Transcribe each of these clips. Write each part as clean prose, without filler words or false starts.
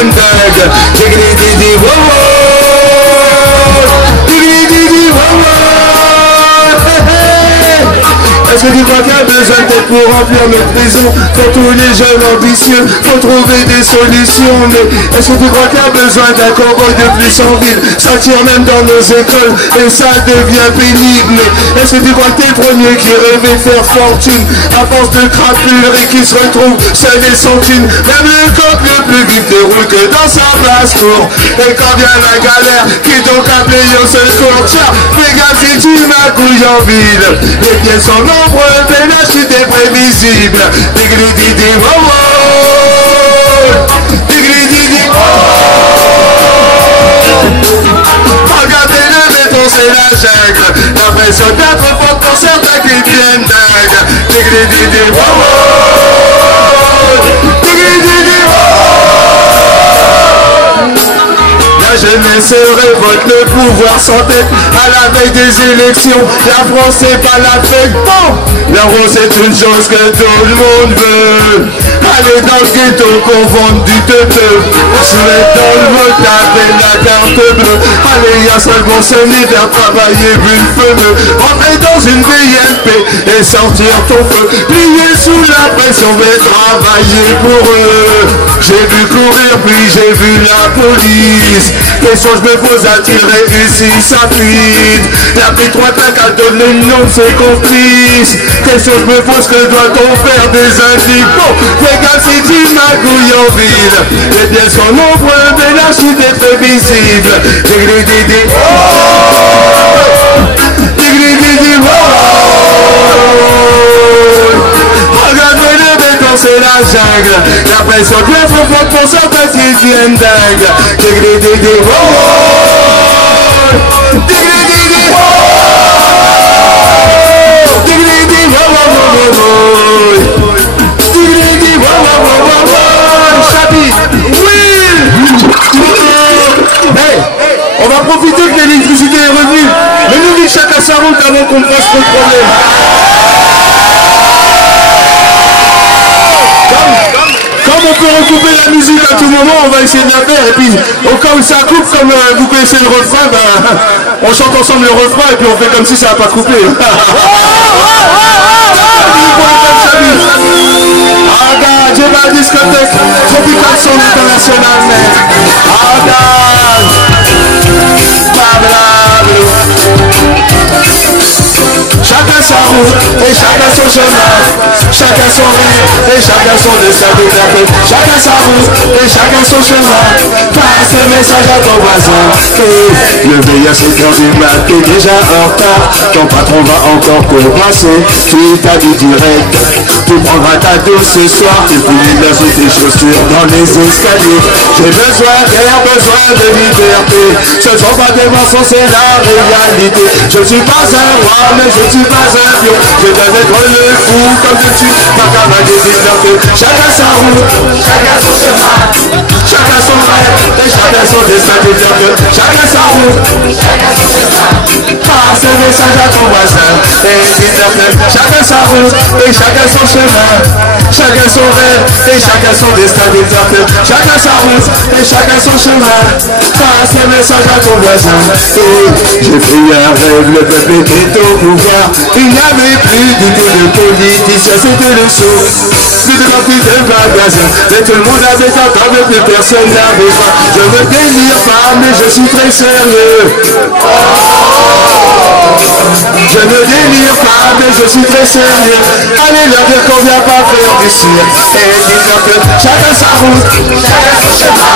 deviennent dingues. Digli-di-di, wow, digli-di-di, wow. Est-ce que tu crois qu'il y a besoin d'être pour remplir nos prisons? Pour tous les jeunes ambitieux, faut trouver des solutions. Mais est-ce que tu crois qu'il y a besoin d'un convoi de plus en ville? Ça tire même dans nos écoles et ça devient pénible. Mais est-ce que tu crois que t'es le premier qui rêvait de faire fortune à force de crapule et qui se retrouve seul et sans thune? Même le coq le plus vif déroule que dans sa place cour. Et quand vient la galère, qui donc appelé au secours? Tiens, fais gaffe si tu m'accouilles en ville. Les pieds sont nombreux, mais la chute est prévisible. Digli-di-di, wow, wow. Digli-di-di, wow. Regardez le béton, c'est la jungle. L'impression d'être fort pour certains qui deviennent dingues. Digli-di-di, wow, wow. Digli-di-di, wow. La jeunesse se révolte, le pouvoir s'entête à la veille des élections. La France c'est pas la fête, bon. L'euro c'est une chose que tout le monde veut. Aller dans le ghetto pour vendre du teuteux. Se mettre dans le vote avec la carte bleue. Aller y a seul bon sonner, faire travailler vu le feu. Rentrer dans une VMP et sortir ton feu. Plier sous la pression mais travailler pour eux. J'ai vu courir puis j'ai vu la police. Question je me pose a-t-il réussi sa fuite? La pris 3 claques à donner le nom de ses complices. Question je me pose que doit-on faire des indices? Bon, fais gaffe si tu magouilles en ville. Les biens sont nombreux mais la chute est prévisible. Digli-di-di, oh. Digli-di-di, oh. Regardez le béton, c'est la jungle. La pression bien trop forte pour certains qui deviennent dingues. Digli-di-di, oh. Digli-di-di, oh. Digli-di, oh, oh, oh, oh. Digli-di, oh, oh, oh, oh, oh. Chabi, oui. Hey, on va profiter que l'électricité est revenue. Mais nous vivons chacun sa route avant qu'on fasse trop de problème. Comme on peut recouper la musique à tout moment, on va essayer de la faire. Et puis, au cas où ça coupe, comme vous connaissez le refrain, ben, on chante ensemble le refrain et puis on fait comme si ça n'a pas coupé. Regarde, j'ai ma discothèque, Tropical Sound International, mais regarde, chacun sa route et chacun son chemin, chacun son rêve et chacun son destin de faire. Chacun sa route et chacun son chemin. Passe le message à ton voisin. Et le veilleur c'est quand du mat, t'es déjà en retard. Ton patron va encore te passer. Tu t'as dit direct, tu prendras ta douce ce soir. Tu finis de sous tes chaussures dans les escaliers. J'ai besoin d'air, besoin de liberté. Ce sont pas des mensonges, c'est la réalité. Je suis pas un roi, mais je suis pas un pion. Je devais être le fou comme je suis. Pas capable de dire que chacun sa route, chacun son chemin, chacun son rêve et chacun son destin. De dire que chacun sa route, chacun son chemin. Passe le message à ton voisin et dis-leur que chacun sa route et chacun son chemin, chacun son rêve et chacun son destin. De dire que chacun sa route et chacun son chemin. Passe le message à ton voisin. Et j'ai pris un rêve, le peuple était au pouvoir. Il n'y avait plus du tout de politiciens, c'était le saut. Plus de remplis de magasins, mais tout le monde avait entendu, mais plus personne n'avait pas. Je me délire pas, mais je suis très sérieux. Je ne délire pas, mais je suis très sérieux. Allez leur dire qu'on vient pas faire du cirque. Et dis-leur que chacun sa route, chacun son chemin,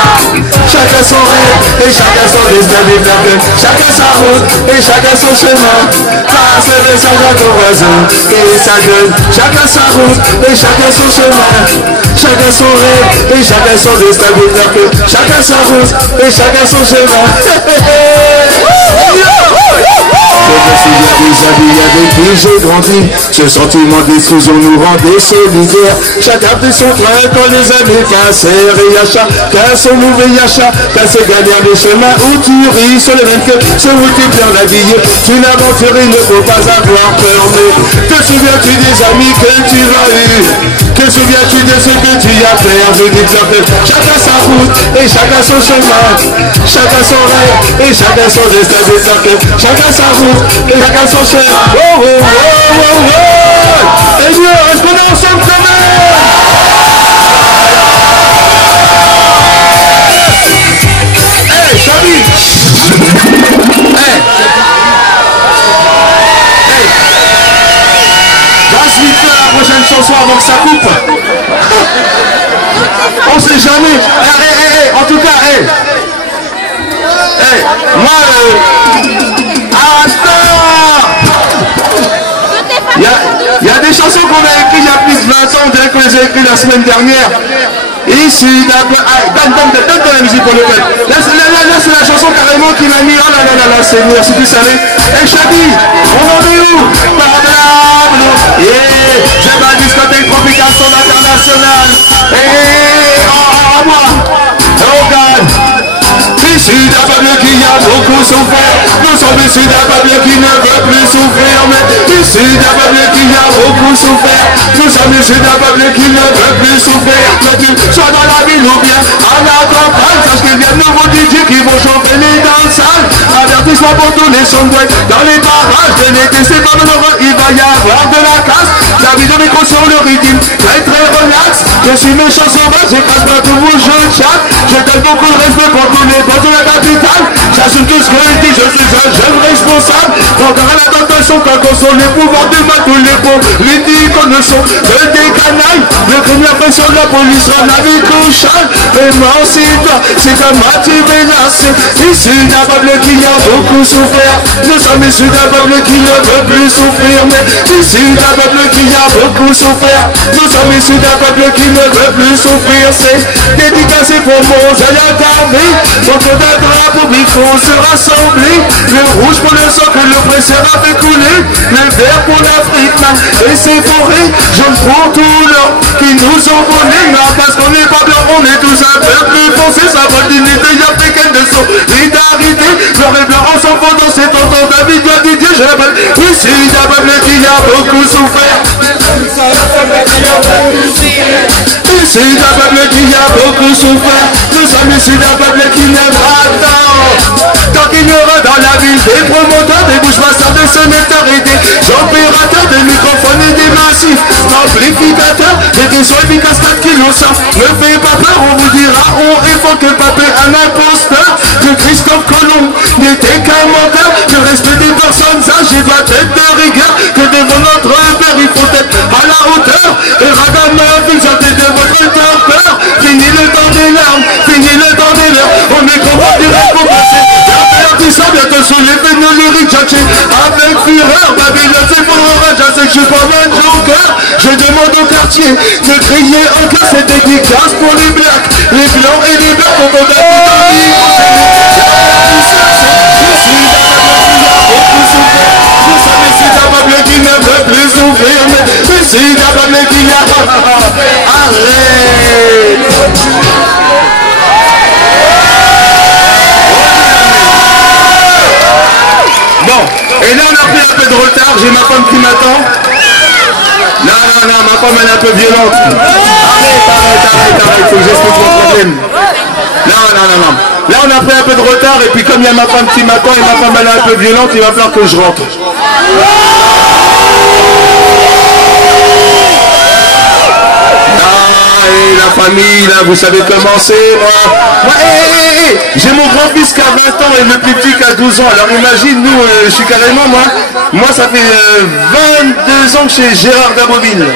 chacun son rêve et chacun son destin. Dis-leur que chacun sa route et chacun son chemin. Passe le message à ton voisin et ça donne. Chacun sa route et chacun son chemin, chacun son rêve et chacun son destin. Dis-leur que chacun sa route et chacun son chemin. Je me souviens des amis avec qui j'ai grandi. Ce sentiment d'exclusion nous rendait solidaires. Chacun prit son train quand les années passèrent. Et à chacun son mauvais achat. Qu'à se gagner les chemins où tu ris sur le même que ce où tu es bien habillé. D'une aventure il ne faut pas avoir peur. Mais te souviens-tu des amis que tu as eus? Te souviens-tu de ce que tu as fait? Je dis que chacun sa route et chacun son chemin. Chacun son rêve et chacun son destin. Chacun sa route et chacun son chemin. Oh oh oh oh oh. Et Dieu, est-ce qu'on est ensemble quand même? Hey, Chabi! Hey! Hey! Danse vite fait la prochaine chanson avant que ça coupe. On sait jamais. Hey, en tout cas, hey! Hey! Moi, attends! Il y a des chansons qu'on a écrites il y a plus de 20 ans, on dirait qu'on les a écrites la semaine dernière. Ici, donne la musique pour le peuple. Là, c'est la chanson carrément qui m'a mis. Oh là là là là, Seigneur, si tu savais. Hey Chabi, on en est où? Pardon. Yeah, j'ai ma discothèque tropicale son international. Hey, oh moi. Oh God. Issus d'un peuple qui a beaucoup souffert. Nous sommes issus d'un peuple qui ne veut plus souffrir. Mais issus d'un peuple qui a beaucoup souffert. Nous sommes issus d'un peuple qui ne veut plus souffrir. Que tu sois dans la ville ou bien à la campagne, sache qu'il y a de nouveaux DJ qui vont chauffer les danses sales. Avertissement pour tous les sons dans les barrages de l'été, c'est pas malheureux, il va y avoir de la casse. La vie de micro sur le rythme, très très relax. Je suis méchant sauvage, j'écrase pas tout vous, je chatte. Je donne beaucoup de respect pour tous les boss de la capitale. J'assume tout ce que je dis, je suis un jeune responsable. Encore à la tentation, quand on sont les pouvoirs du mal, tous les pauvres, les qu'on ne sont que des canailles. Le crime, la pression de la police, rend la vie couchale. Émancipe-toi, c'est comme tu menacé. Issu d'un peuple qui a beaucoup souffert. Nous sommes issus d'un peuple qui ne veut plus souffrir. Mais issu d'un peuple qui a beaucoup souffert. Nous sommes issus d'un peuple qui ne veut plus souffrir. C'est dédicacé pour mon jeune armée. Contre d'un drapeau, il faut se rassembler. Le rouge pour le sang que l'oppresseur a fait couler. Le vert pour l'Afrique et ses forêts. Jaune pour tout l'or qui nous ont volés. Non, parce qu'on n'est pas blanc, on est tous un peuple foncé. Sa bonne dignité africaine de solidarité. Blanc et blanc ensemble pendant ces tonton David Didier. Je l'appelle ici d'un peuple qui a beaucoup souffert. Ici d'un peuple qui a beaucoup souffert. Nous sommes ici d'un peuple qui n'aime pas tant. Tant qu'il y aura dans la ville des promoteurs, des bouches-masseurs, des sénateurs et des opérateurs, des microphones et des massifs amplificateurs, des sons efficaces 4 kilos ça ne fait pas peur, on vous dira, on évoque que Papé un imposteur, que Christophe Colomb n'était qu'un menteur, que le respect des personnes âgées doit être de rigueur, que devant notre père il faut être à la hauteur, et Ragamuffin sortez de votre torpeur, fini le temps des larmes, fini le temps des leurs, on est comment direct pour passer. Bientôt sous l'effet de nos lyriques, avec fureur, Babylone c'est pour orage, je sais que je suis pas mal joker. Je demande au quartier de crier en cœur cette dédicace pour les blacks, les blancs et les blancs, quand on a tout envie. Je suis d'un peuple qui ne veut plus souffrir, mais je suis d'un peuple qui n'a pas. Arrête! Bon, et là on a pris un peu de retard, j'ai ma femme qui m'attend. Non, ma femme elle est un peu violente. Arrête, faut que j'explique mon problème. Non. Là on a pris un peu de retard et puis comme il y a ma femme qui m'attend et ma femme elle est un peu violente, il va falloir que je rentre. Et la famille, là, vous savez comment c'est, moi. J'ai mon grand-fils qui a 20 ans et le plus petit qui a 12 ans. Alors imagine, nous, je suis carrément, moi ça fait 22 ans que je suis Gérard Daboville.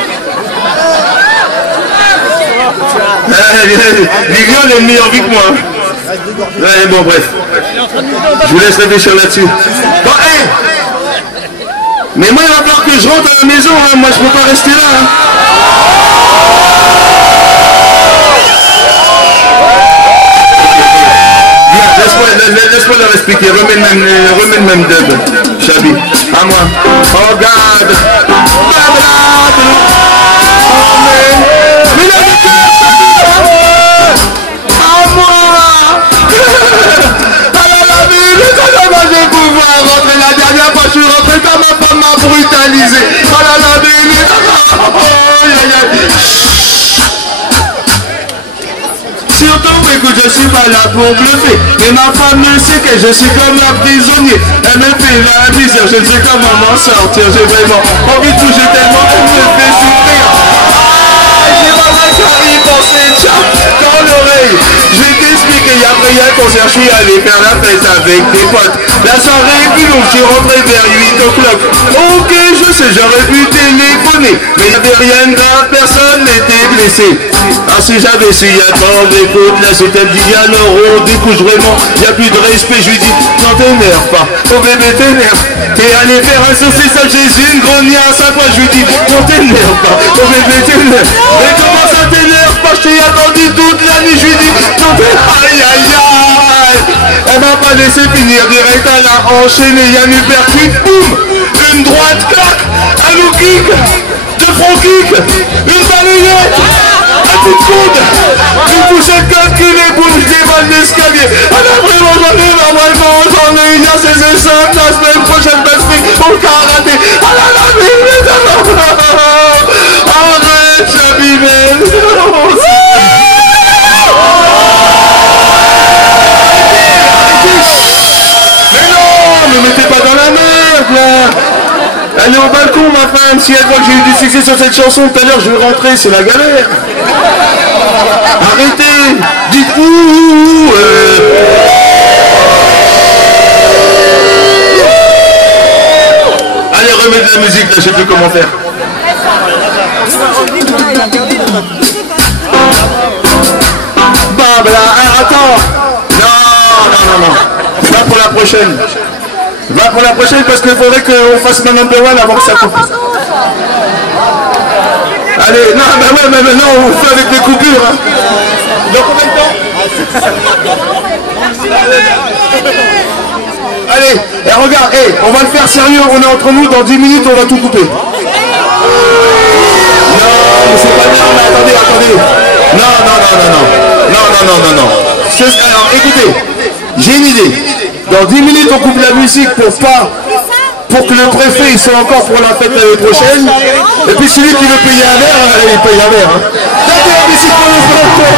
Vivian est meilleur vie que moi. Ouais, bon, bref. Je vous laisse réfléchir là-dessus. Bon, mais moi, il va falloir que je rentre à la maison, hein. Moi, je peux pas rester là. Hein. Laisse-moi leur expliquer, remets le même dub, Chabi, à moi. Oh God, à moi. Alors la ville, je vais pouvoir rentrer. La dernière fois je suis rentré quand ma femme m'a brutalisé. Alors la ville, écoute, je suis pas là pour bluffer. Mais ma femme ne sait que je suis comme un prisonnier. Elle me fait la misère, je ne sais comment m'en sortir. J'ai vraiment envie de toucher tellement qu'elle me fait souffrir. J'ai pas mal quand il pensait dans l'oreille. Je vais t'expliquer, il y a après un concert, je suis allé faire la fête avec des potes. La soirée est plus longue, je suis rentré vers 8 o'clock. Ok, je sais, j'aurais pu téléphoner, mais il n'y avait rien de grave, personne n'était blessé. Ah, si j'avais su y attendre, écoute, là c'était le dit, alors on découche vraiment, il n'y a plus de respect, je lui dis, non t'énerve pas, oh bébé t'énerve. T'es allé faire un saucisse à Jésus, une grognasse à sa fois, je lui dis, non t'énerve pas, oh bébé t'énerve. Mais comment ça t'énerve pas, je t'ai attendu toute la nuit, je lui dis, non t'énerve, aïe aïe aïe. Elle m'a pas laissé finir, direct elle a enchaîné, il y a une uppercut, boum, une droite, clac, un low kick, deux front kick, une balayette, un coup de coude, une poussette calculée, boum, je dévale l'escalier. Elle a vraiment donné ma vraiment, j'en ai une à ses essais, la semaine prochaine, backstage, au karaté. Ah là là, arrête, Chabibel. Ne mettez pas dans la merde là. Elle est au balcon ma femme. Si elle voit que j'ai eu du succès sur cette chanson tout à l'heure, je vais rentrer, c'est la galère. Arrêtez. Dites ouh. Allez, remets de la musique là, je sais plus comment faire. Bah là, attends. Non. Va pour la prochaine. Va pour la prochaine parce qu'il faudrait qu'on fasse ma number one avant que ça coupe. Allez, non, bah ouais, mais non, on fait avec les coupures. Hein. Dans combien de temps? Allez, et regarde, on va le faire sérieux, on est entre nous, dans 10 minutes on va tout couper. Non, mais c'est pas bien, mais attendez. Non. Alors, écoutez, j'ai une idée. Dans 10 minutes, on coupe la musique pour que le préfet il soit encore pour la fête l'année prochaine. Et puis celui qui veut payer un verre, il paye un verre. Hein. Donnez la musique pour le préfet.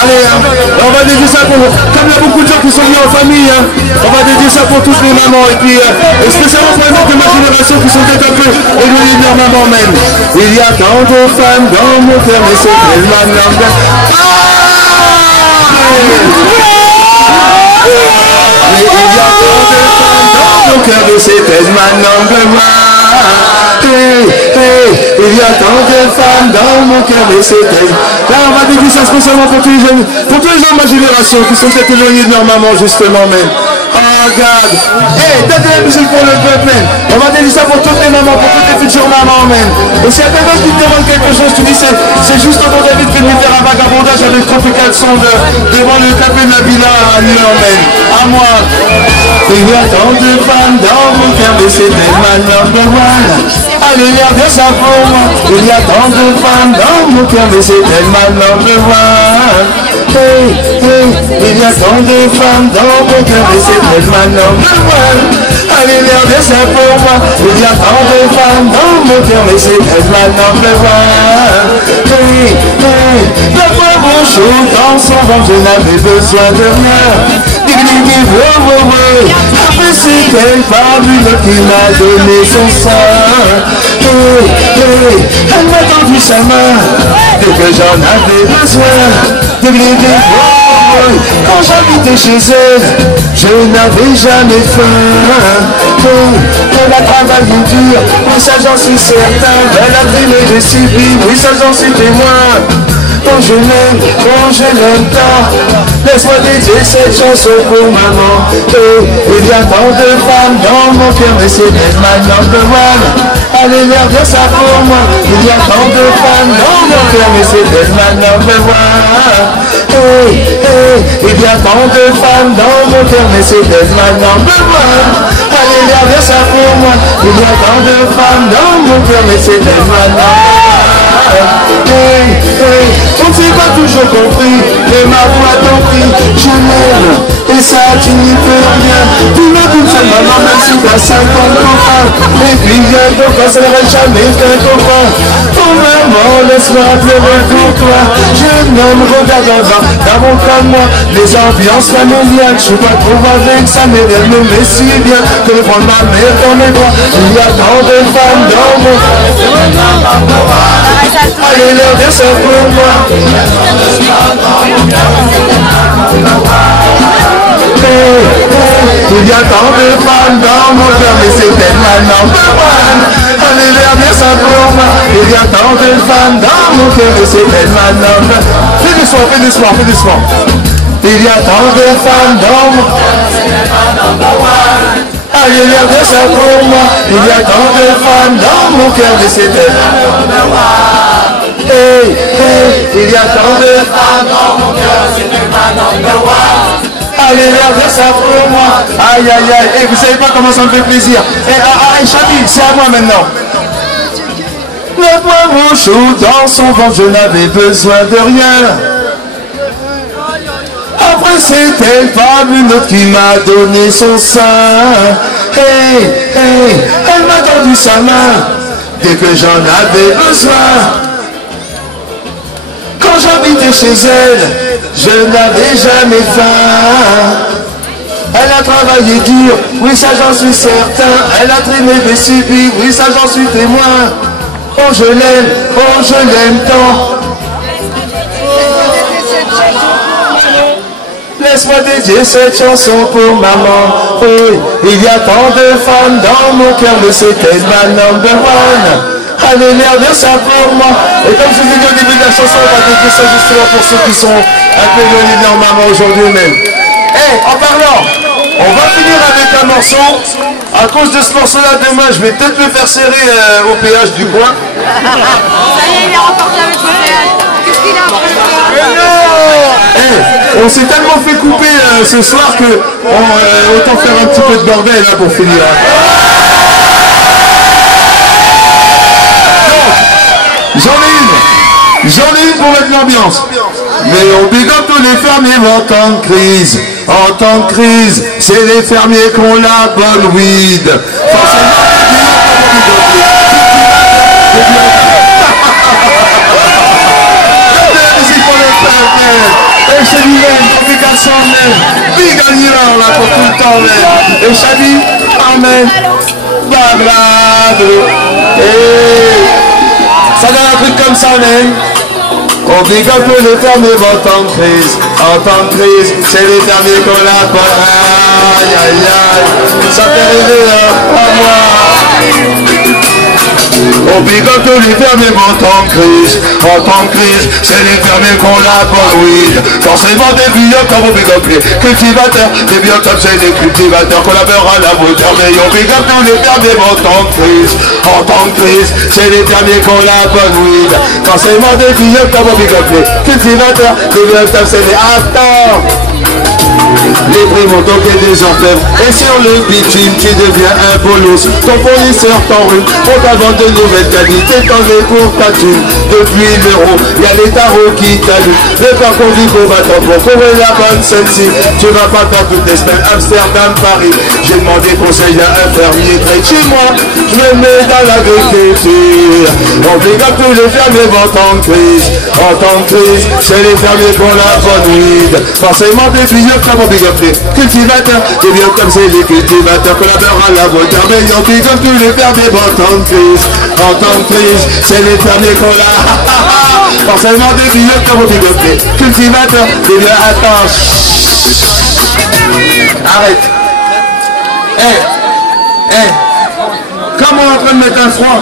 Allez, hein. On va dédier ça pour... Comme il y a beaucoup de gens qui sont venus en famille, hein, on va dédier ça pour toutes les mamans. Et puis, et spécialement pour les membres de ma génération qui sont peut-être un peu éloignés de leur maman même. Il y a tant de femmes dans mon cœur, mais c'est tellement normal. Il y a tant de femmes dans mon cœur et c'est tellement normal. Il y a tant de femmes dans mon cœur et c'est tellement... Là on va dédier ça spécialement pour tous les gens de ma génération qui sont peut-être éloignés de leur maman justement même. Oh regarde. Donne de la musique pour le peuple même. On va dédier ça pour toutes les mamans, pour toutes les futures mamans même. Et s'il y a quelqu'un qui te demande quelque chose, tu dis c'est juste au David qui venu faire un vagabondage avec Tropical Sound devant le café de la villa à Lyon même. À moi. Il y a tant de femmes dans mon cœur, mais c'est tellement normal. Alléluia, viens ça pour moi. Il y a tant de femmes dans mon cœur, mais c'est tellement normal. Il y a tant de femmes dans mon cœur, mais c'est tellement normal. Alléluia, viens ça pour moi. Il y a tant de femmes dans mon cœur, mais c'est tellement normal. La voix bonjour dans son ventre, je n'avais besoin de rien. Après c'est quelle fabule qui m'a donné son sein. Elle m'a tendu sa main dès que j'en avais besoin. Quand j'habitais chez elle, je n'avais jamais faim. Elle a travaillé dur, oui ça j'en suis certain. Elle a trimé, j'ai subi, oui ça j'en suis témoin. Quand je l'aime tant, laisse-moi dédier cette chanson pour maman. Il y a tant de femmes dans mon cœur, mais c'est tellement number one. Alléluia, viens ça pour moi. Il y a tant de femmes dans mon cœur, mais c'est tellement number one. Il y a tant de femmes dans mon cœur, mais c'est tellement number one. Alléluia, viens ça pour moi. Il y a tant de femmes dans mon cœur, mais c'est tellement number one. On ne s'est pas toujours compris, mais ma foi compris, je l'aime, et ça tu n'y peux rien. Tu me dis ça Maman, même si t'as 50 ans, les filles viennent donc quand ça n'aurait jamais qu'un copain. Oh maman, laisse-moi pleurer pour toi. Jeune homme, regarde en bas, dans mon cas de moi. Les ambiances familiales, je suis pas trop avec ça, mais elle me met si bien que de prendre ma mère dans mes bras. Il y a tant de femmes dans mon allez leur dire ça pour moi. Il y a tant de femmes dans mon cœur, mais c'est tellement number one. Allez leur dire ça pour moi. Il y a tant de femmes dans mon cœur, mais c'est tellement number one. Fais doucement, fais doucement, fais doucement. Il y a tant de femmes dans mon cœur, c'est tellement number one. Allez leur dire ça pour moi. Il y a tant de femmes dans mon cœur, mais c'est tellement number one. Hey, hey, il y a tant de femmes dans mon cœur, c'est tellement number one. Allez, regardez ça pour moi. Aïe, aïe, aïe. Et vous savez pas comment ça me fait plaisir. Et Chabi, c'est à moi maintenant. Le poivron chaud dans son ventre, je n'avais besoin de rien. Après c'était une femme, une autre qui m'a donné son sein. Hey, hey, elle m'a tendu sa main dès que j'en avais besoin. Quand j'habitais chez elle, je n'avais jamais faim. Elle a travaillé dur, oui ça j'en suis certain. Elle a traîné des subis, oui ça j'en suis témoin. Oh je l'aime tant. Laisse-moi dédier cette chanson pour maman. Oui, il y a tant de femmes dans mon cœur, mais c'était ma number one. Allez, regardez ça pour moi. Et comme je vous ai dit au début de la chanson, on va dédier ça justement pour ceux qui sont un peu éloignés de leur maman aujourd'hui même. Eh, en parlant, on va finir avec un morceau. À cause de ce morceau-là, demain, je vais peut-être me faire serrer au péage du coin. Ça y est, il est remporté avec le péage. Qu'est-ce qu'il a après? On s'est tellement fait couper ce soir que autant faire un petit peu de bordel là pour finir. J'en ai une pour mettre l'ambiance. Mais on big up tous les fermiers en temps de crise. En temps de crise, c'est les fermiers qui ont la bonne weed. Et je dis même, complication même, big on là pour tout le temps même. Et Chabi, amen, bravo. Et ça donne un truc comme ça même. On big up les fermiers en temps de crise. En temps de crise, c'est les fermiers qu'on la bonne. Aïe aïe aïe, ça fait rêver à moi. On big up tous les fermiers en temps de crise. En temps de crise, c'est les fermiers qu'on la bonne weed. Forcément des biocs comme on big up les cultivateurs. Des biocs comme c'est les cultivateurs collaborent à la moteur. Mais on big up tous les fermiers en temps de crise. En temps de crise, c'est les fermiers qu'on la bonne weed. Forcément des biocs comme on big up les cultivateurs. Des biocs comme c'est les acteurs. Les prix vont toquer des orfèvres. Et sur le bitume tu deviens un bolos. Ton fournisseur t'enrhume pour ta vente de nouvelles qualités. T'en es pour ta thune. Depuis l'euro, y a les tarots qui t'allument. Le parcours du combattant pour trouver la bonne celle-ci. Tu vas pas faire toutes les semaines Amsterdam, Paris. J'ai demandé conseil à un fermier près de chez moi. Je me mets dans l'agriculture. On big up tous les fermiers en temps de crise. En temps de crise, c'est les fermiers qui ont la bonne weed. Forcément des billets comme on big up les cultivateurs. Des billets comme c'est les cultivateurs collaborent à la moteur. Mais on big up tous les fermiers en temps de crise. En temps de crise, c'est les fermiers qu'on a. Forcément des billets comme on big up les cultivateurs. Des billets, attends. Arrête. Comme on est en train de mettre un froid.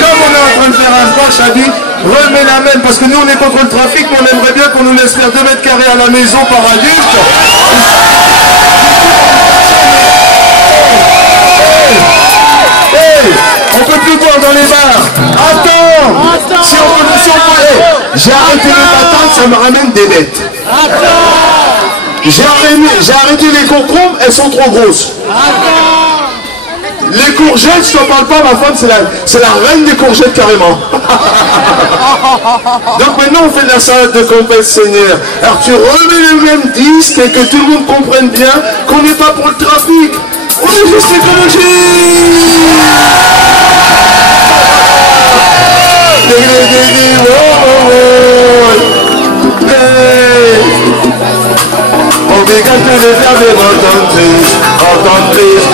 Comme on est en train de faire un froid, Chabi, remets la même, parce que nous on est contre le trafic, mais on aimerait bien qu'on nous laisse faire 2 mètres carrés à la maison par adulte. On peut plus boire dans les bars. Attends. Si on peut, j'ai arrêté les patates, ça me ramène des dettes. J'ai arrêté les concombres, elles sont trop grosses. Les courgettes, je t'en parle pas, ma femme, c'est la reine des courgettes carrément. Donc maintenant on fait de la salade de campagne, Seigneur. Alors tu remets le même disque et que tout le monde comprenne bien qu'on n'est pas pour le trafic. On est juste écologique. On dégage tous les fermiers entreprises,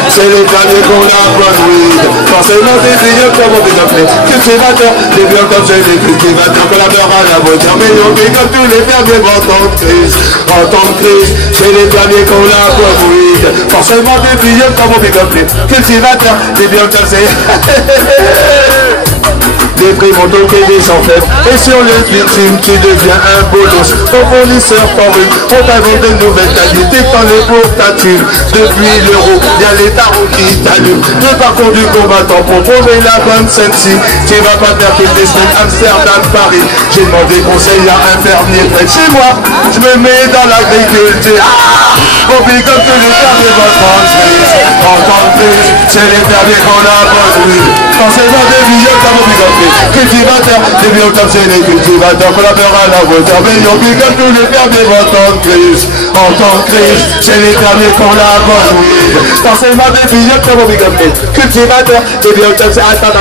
c'est les fermiers qu'on a produit. Forcément des millions comme on dégage cultivateurs, des biens comme j'ai des cultivateurs, collaborent à la voiture, mais on dégage tous les fermiers entreprises, c'est les fermiers qu'on a produit. Forcément des millions comme on dégage cultivateurs, des biens comme c'est... Des prix vont toquer des sans faibles. Et sur les victimes, tu deviens un bolos. Ton fournisseur forme, on t'invente de nouvelles qualités quand les portatives. Depuis l'euro, y'a les tarots qui t'allument. Le parcours du combattant pour prouver la bonne scène-ci. Tu vas pas faire toutes les semaines Amsterdam, Paris. J'ai demandé conseil à un fermier près de chez moi. Je me mets dans l'agriculture. On pique comme tous les fermiers vont transmettre. En tant que c'est les fermiers qu'on a produit. Quand c'est dans des millions, comme on pique comme cultivateurs, des biens comme c'est les cultivateurs, collaborent à la voiture, mais on pique comme tous les fermiers vont en crise. En temps de crise, c'est les fermiers qu'on a produit. Quand c'est dans des millions, comme on pique comme cultivateurs, des biens comme c'est... Attends.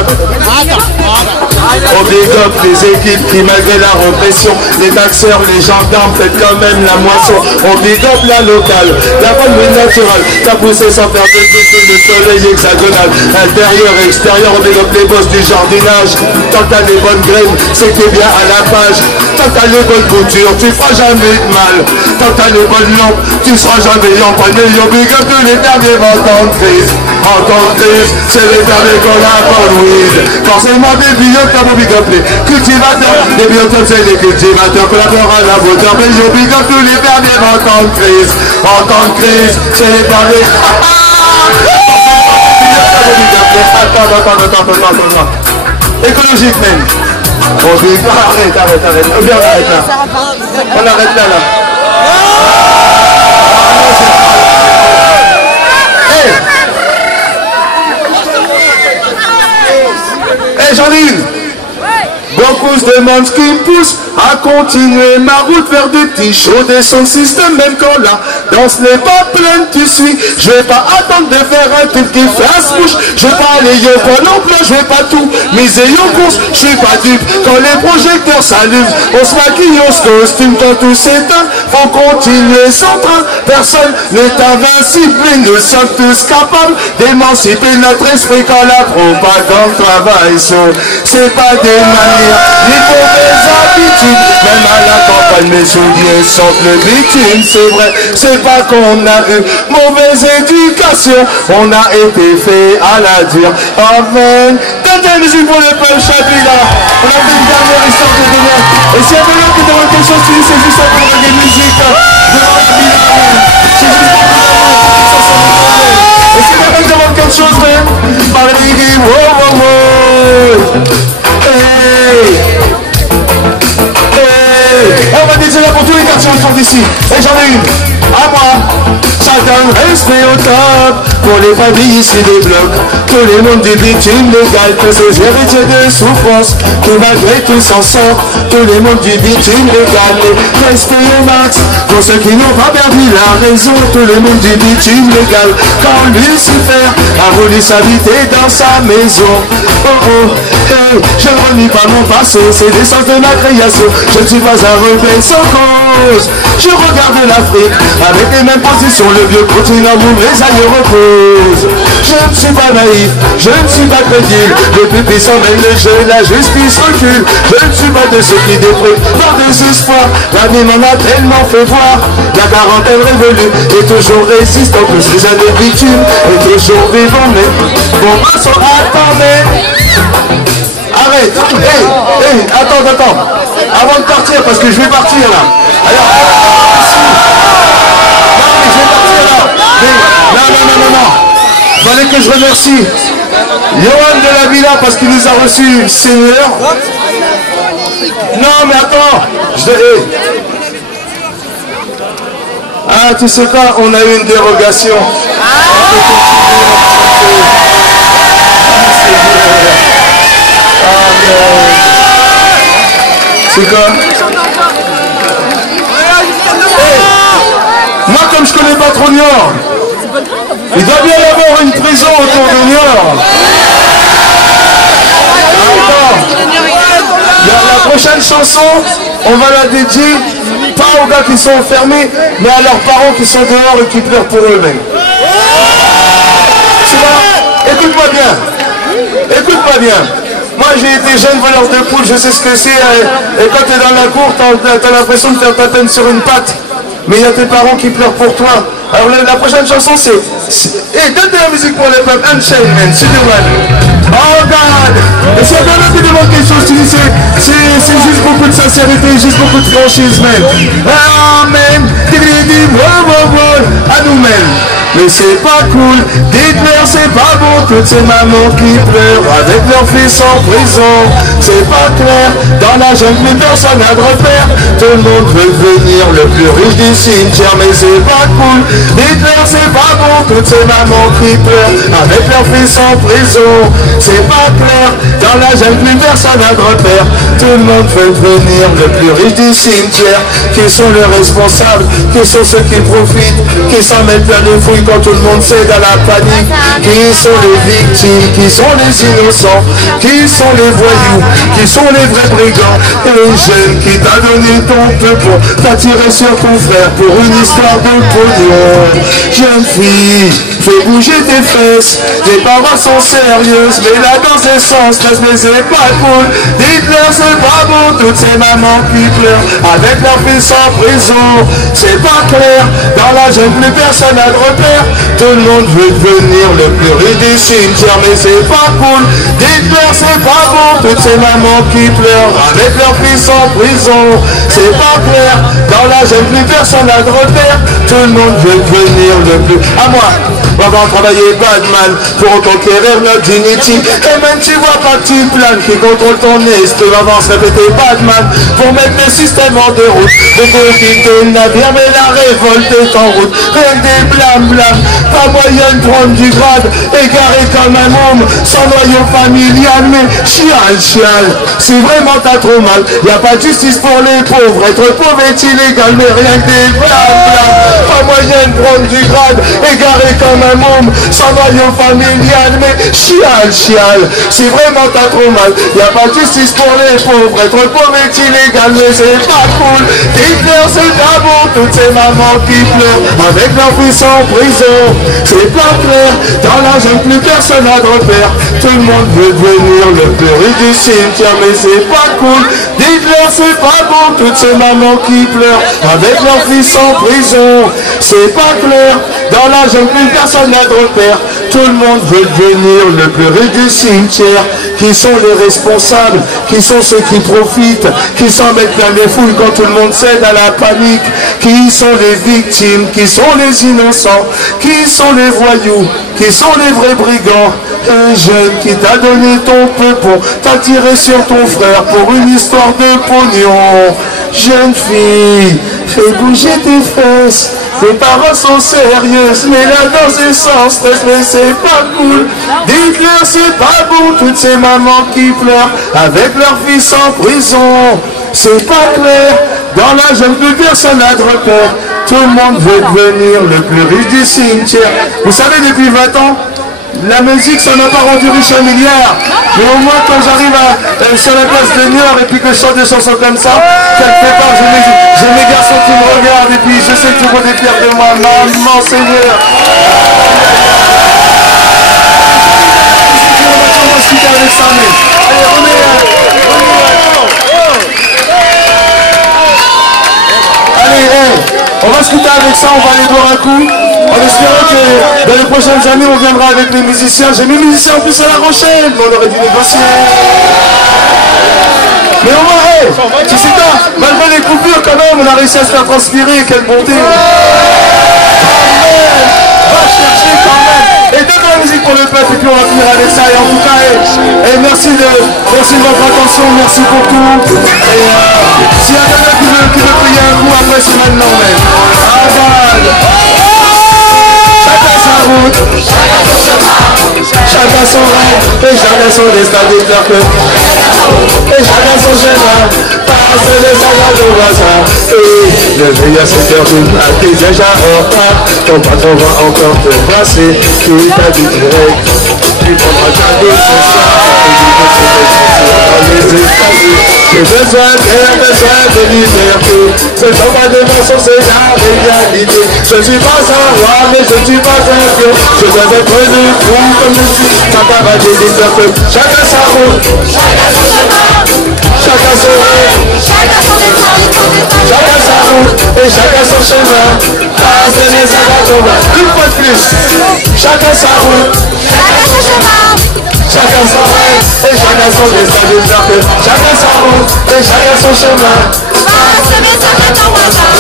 On big up les équipes qui, malgré la répression, les taxeurs, les gendarmes, faites quand même la moisson. On big up la locale, la bonne naturelle, t'as poussé sans faire de sous le soleil hexagonal. Intérieur et extérieur, on big up les boss du jardinage. Tant que t'as les bonnes graines, c'est que t'es bien à la page. Tant que t'as les bonnes coutures, tu feras jamais de mal. Tant que t'as les bonnes lampes, tu seras jamais empoigné. On big up tous les derniers en crise. En temps de crise, c'est les derniers qu'on a conduit. Forcément des billets comme on big up les cultivateurs, des billets comme c'est les cultivateurs, collaborent à la voiture, mais on big up tous les derniers en temps de crise. En temps de crise, c'est les derniers. Attends. Écologique même. On dit, arrête. On arrête là. On arrête là. Hey, Jean-Lille. Beaucoup se demandent ce qui me pousse à continuer ma route vers des petits shows, des sons système, même quand la danse n'est pas pleine, tu suis. Je vais pas attendre de faire un truc qui fasse bouche. Je vais pas aller au Pôle emploi, je vais pas tout miser aux courses. Je suis pas dupe quand les projecteurs s'allument. On se maquille, on se costume quand tout s'éteint. Faut continuer sans train, personne n'est invincible. Mais nous sommes tous capables d'émanciper notre esprit quand la propagande travaille sur. C'est pas des manières, ni mauvaises habitudes. Même à la campagne, mes souliers sentent le bitume. C'est vrai, c'est pas qu'on a eu mauvaise éducation. On a été fait à la dure. Amen. Tantôt la musique pour le peuple, Chabila. On a fait une dernière histoire de demain. Et s'il y a quelqu'un qui demande quelque chose, tu dis c'est juste pour la musique. Devant la ville. C'est juste pour la musique. Et si quelqu'un qui demande quelque chose, par les guillemets, wow. Hey. On va dire là pour tous les quartiers autour d'ici. Et j'en ai une. À moi. Chacun respect au top. Pour les familles ici des blocs. Tous les mondes du bitume légal. Que ces héritiers de souffrance. Qui malgré tout s'en sortent. Tous les mondes du bitume légal. Respect au max. Pour ceux qui n'ont pas perdu la raison. Tous les mondes du bitume légal. Quand Lucifer a voulu s'habiter dans sa maison. Hey, je ne renie pas mon passé. C'est l'essence de ma création. Je ne suis pas un rebelle sans cause. Je regarde l'Afrique avec les mêmes positions. Le vieux continent où mes aïeux reposent. Je ne suis pas naïf, je ne suis pas crédible. Les plus puissants mènent le jeu, la justice recule. Je ne suis pas de ceux qui détruisent par désespoir. La vie m'en a tellement fait voir. La quarantaine révolue et toujours résistant. Plus les années bitume et toujours vivant. Mais bon, attendez. Arrête, hey, attends. Avant de partir, parce que je vais partir là. Alors, non, mais je vais partir là. Non. Fallait que je remercie Johan de la Villa parce qu'il nous a reçus le Seigneur. Non, mais attends. Ah, tu sais quoi, on a eu une dérogation. C'est quoi? Moi, comme je connais pas trop Niort, il doit bien y avoir une prison autour de Niort. La prochaine chanson, on va la dédier pas aux gars qui sont enfermés, mais à leurs parents qui sont dehors et qui pleurent pour eux-mêmes. Tu vois, écoute-moi bien. Écoute-moi bien. Moi j'ai été jeune voleur de poules, je sais ce que c'est. Et quand tu es dans la cour, t'as l'impression de faire ta peine sur une patte. Mais il y a tes parents qui pleurent pour toi. Alors la prochaine chanson c'est... Et donne de la musique pour les peuples. Unchained, c'est the one. Oh God. Et c'est bien là qui demande quelque chose, tu dis c'est juste beaucoup de sincérité, juste beaucoup de franchise, man. Amen. À nous-mêmes. Mais c'est pas cool, dites-leur c'est pas bon, toutes ces mamans qui pleurent avec leurs fils en prison. C'est pas clair, dans la jungle plus personne n'a de repère. Tout le monde veut devenir le plus riche du cimetière, mais c'est pas cool, dites-leur c'est pas bon, toutes ces mamans qui pleurent avec leurs fils en prison. C'est pas clair, dans la jungle plus personne n'a de repère. Tout le monde veut devenir le plus riche du cimetière. Qui sont les responsables, qui sont ceux qui profitent, qui s'en mettent plein les fouilles quand tout le monde cède à la panique. Qui sont les victimes, qui sont les innocents, qui sont les voyous, qui sont les vrais brigands. Et le jeune qui t'a donné ton peu pour t'attirer sur ton frère pour une histoire de pognon. Jeune fille, fais bouger tes fesses, tes paroles sont sérieuses, mais la danse est sans stress, mais c'est pas cool. Dites-leur c'est pas bon, toutes ces mamans qui pleurent avec leurs fils en prison. C'est pas clair, dans la jeune plus personne n'a de repère. Tout le monde veut devenir le plus riche du cimetière, mais c'est pas cool. Dites-leur c'est pas bon, toutes ces mamans qui pleurent avec leurs fils en prison. C'est pas clair, dans la jeune plus personne n'a de repère. Tout le monde veut devenir le plus... À moi, on va travailler Batman pour conquérir notre dignity. Et même tu vois pas que tu planes qui contrôle ton esprit, on va se répéter Batman pour mettre le système en déroute. Pour quitter le navire, mais la révolte est en route. Rien que des blâme, pas moyen de prendre du grade, égaré comme un môme, sans noyau familial, mais chial, si vraiment t'as trop mal, y a pas de justice pour les pauvres, être pauvre est illégal, mais rien que des blâme, pas moyen de prendre du grade, égaré comme un môme, sans noyau familial, mais chial, si vraiment t'as trop mal, y a pas de justice pour les pauvres, être pauvre est illégal, mais c'est pas cool, dites-leur c'est pas bon, toutes ces mamans qui pleurent, avec leurs fils en prison, c'est pas clair, dans la jungle plus personne n'a de repère, tout le monde veut devenir le plus riche du cimetière, mais c'est pas cool, dites-leur c'est pas bon, toutes ces mamans qui pleurent, avec leurs fils en prison, c'est pas clair, dans la jungle plus personne n'a de repère, tout le monde veut devenir le plus riche du cimetière. Qui sont les responsables, qui sont ceux qui profitent, qui s'en mettent plein les fouilles quand tout le monde cède à la panique, qui sont les victimes, qui sont les innocents, qui sont les voyous, qui sont les vrais brigands. Un jeune qui t'a donné ton peu pour t'attirer sur ton frère pour une histoire de pognon. Jeune fille, fais bouger tes fesses. Tes paroles sont sérieuses, mais la danse est sans stress, mais c'est pas cool. Dites-leur c'est pas bon, toutes ces mamans qui pleurent avec leurs fils en prison. C'est pas clair, dans la jeune plus personne n'a de repère. Tout le monde veut devenir le plus riche du cimetière. Vous savez, depuis 20 ans, la musique, ça n'a pas rendu riche 1 milliard. Mais au moins, quand j'arrive sur la place de Niort et puis que je chante des chansons comme ça, quelque part, j'ai mes garçons qui me regardent et puis je sais que tout le monde est fier de moi. Maman, Seigneur. On va se quitter avec ça, mais... Allez, on va se quitter avec ça, on va aller boire un coup. En espérant que dans les prochaines années, on viendra avec les musiciens. J'ai mes musiciens en plus à La Rochelle, mais on aurait dû négocier. Mais au moins, hey, tu sais quoi, malgré les coupures, quand même, on a réussi à se faire transpirer. Quelle bonté. Va chercher quand même. Et donne la musique pour le peuple, et puis on va finir avec ça. Et en tout cas, hey, merci de votre attention, merci pour tout. Et s'il y a quelqu'un qui veut payer un coup, après c'est maintenant même. Chacun sa route, chacun son rêve, et chacun son destin déclare que, et chacun son chemin, passe les sagas de voisins. Et le meilleur secteur du plat, t'es déjà en retard, ton patron va encore te brasser, qui t'a dit direct, tu prendras ta douce ce soir, et tu peux se j'ai besoin de liberté. Ce sont pas des mensonges, c'est la réalité. Je suis pas un roi, mais je suis pas un dieu. Je dois être de fou comme je suis. Chacun va dire que chacun sa route, chacun son chemin, chacun son rêve, chacun son destin, chacun sa route et chacun son chemin. Passe les sagas, une fois de plus. Chacun sa route, chacun son chemin. Chacun son rêve et chacun son destin de que chacun sa route et chacun son chemin. Passe mes sacs à ton voisin.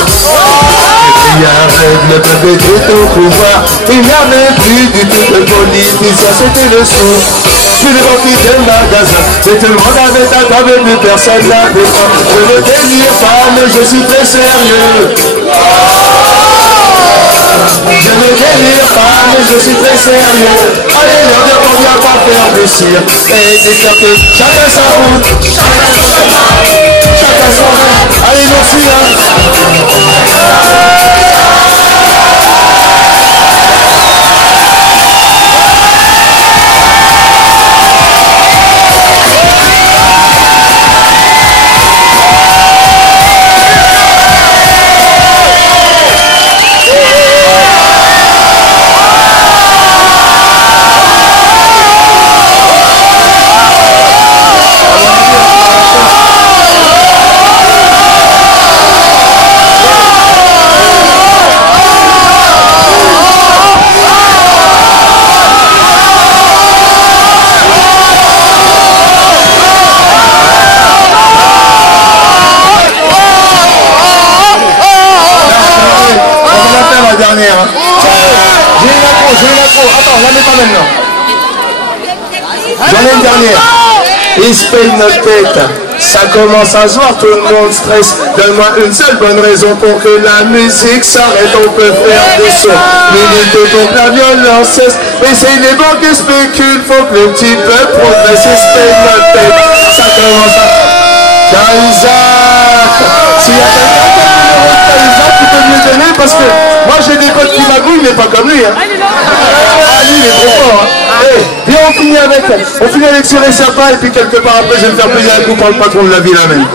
Il y a un rêve, le peuple est au pouvoir. Il n'y a même plus du tout de politicien, c'était le sou. Plus de banquiers de magasin, mais tout le monde avait ta table et plus personne n'avait faim. Je ne délire pas, mais je suis très sérieux. Je ne délire pas, mais je suis très sérieux. Allez, on vient pas faire blessure. Et c'est que chacun sa route, chacun son chemin, chacun son rêve. Allez, merci, J'en ai une dernière. Il se paye notre tête. Ça commence à se voir, tout le monde stresse. Donne-moi une seule bonne raison pour que la musique s'arrête. On peut faire des sons. Militer contre la violence cesse. Et c'est les banques qui spéculent. Faut que le petit peuple progresse. Il se paye notre tête. Ça commence à... Isaac, s'il y a quelqu'un qui peut me donner, parce que moi j'ai des potes qui magouillent, mais pas comme lui. Hein. Ah, lui il est trop fort. Hein. Hey, viens, on finit avec Sûr et Certain, et puis quelque part après je vais me faire payer un coup par le patron de la ville. Amen.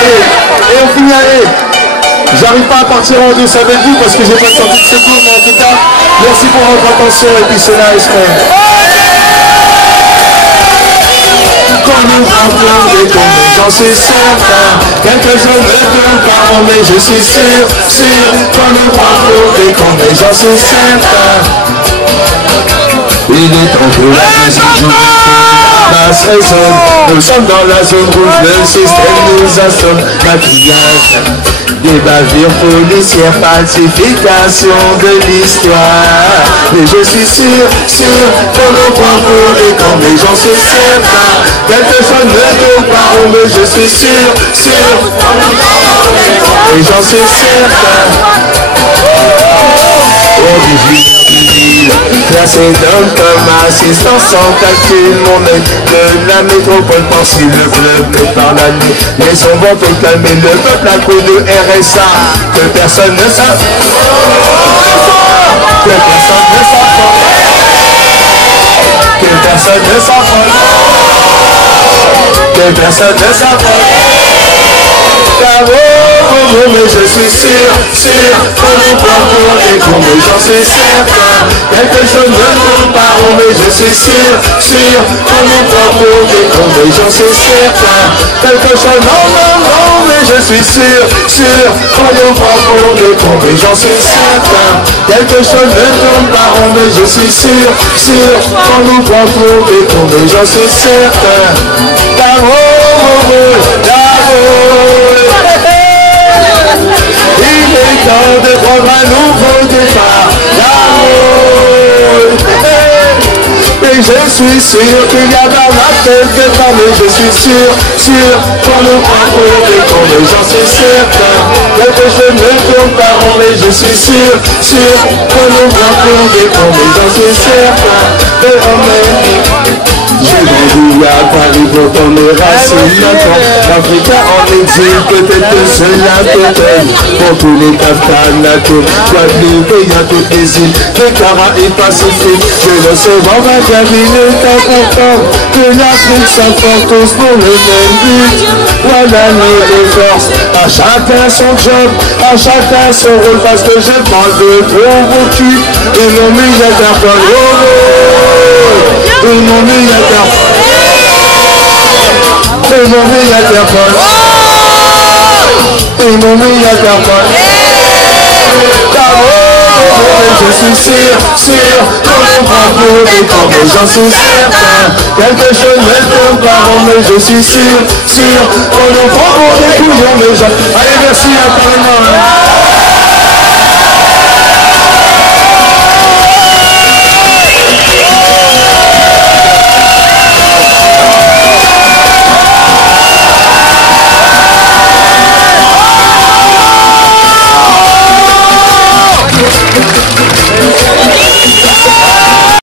Allez, et on finit, allez. J'arrive pas à partir en douce avec vous parce que j'ai pas de sortie de secours, mais en tout cas, merci pour votre attention et puis c'est là, Israël. Quand nous rentrons des tombes, j'en suis certain. Quelques jours ne tournent pas, mais je suis sûr. Quand nous rentrons des tombes, j'en suis certain. Il est temps que la musique joue. Basse résonne, nous sommes dans la zone rouge, le système nous assomme. Maquillage, des bavures policières, falsification de l'histoire. Mais je suis sûr qu'on nous prend pour les camps, mais j'en suis certain. Quelque chose ne tourne pas rond, mais je suis sûr qu'on nous prend pour les camps, mais j'en suis certain. Classé d'homme comme assistant sans calcul, mon aide de la métropole pensive, le club met par la nuit. Mais son vent peut calmer le peuple à coup de RSA, que personne ne s'affole. Que personne ne s'affole. Que personne ne s'affole. Que personne ne s'affole. Mais je suis sûr qu'on nous prend pour les cons, mais j'en suis certain. Quelque chose ne tourne pas rond, mais je suis sûr qu'on nous prend pour les cons, mais j'en suis certain. Quelque chose non, mais je suis sûr qu'on nous prend pour les cons, mais j'en suis certain. Quelque chose ne tourne pas rond, mais je suis sûr qu'on nous prend pour les cons, mais j'en suis certain. Il est temps de prendre un nouveau départ. L'amour, et mais je suis sûr qu'il y a dans la tête des femmes, mais je suis sûr qu'on nous prend pour des cons, mais j'en suis certain. Mais que je ne tourne pas rond, mais je suis sûr qu'on nous prend pour des cons, mais j'en suis certain. Et j'ai grandi à Paris, pourtant mes racines m'attendent. Africain en exil, peut-être que cela t'étonne. Pour tous les Capcanato, Guadeloupe et à toutes les îles, les Caraïbes Pacifiques. Je le sais, dans ma cabine est important que l'Afrique s'emporte tous pour le même but. Voilà les forces, à chacun son job, à chacun son rôle, parce que je parle de gros cul. Ils m'ont mis à Interpol, ils m'ont mis à Interpol. Ils m'ont mis à Interpol. Ils m'ont mis à Interpol. Je suis sûr qu'on nous prend pour des cons, mais j'en suis certain. Quelque chose ne tourne pas rond, mais je suis sûr qu'on nous prend pour des couillons, mais j'en... Allez, merci, apparemment.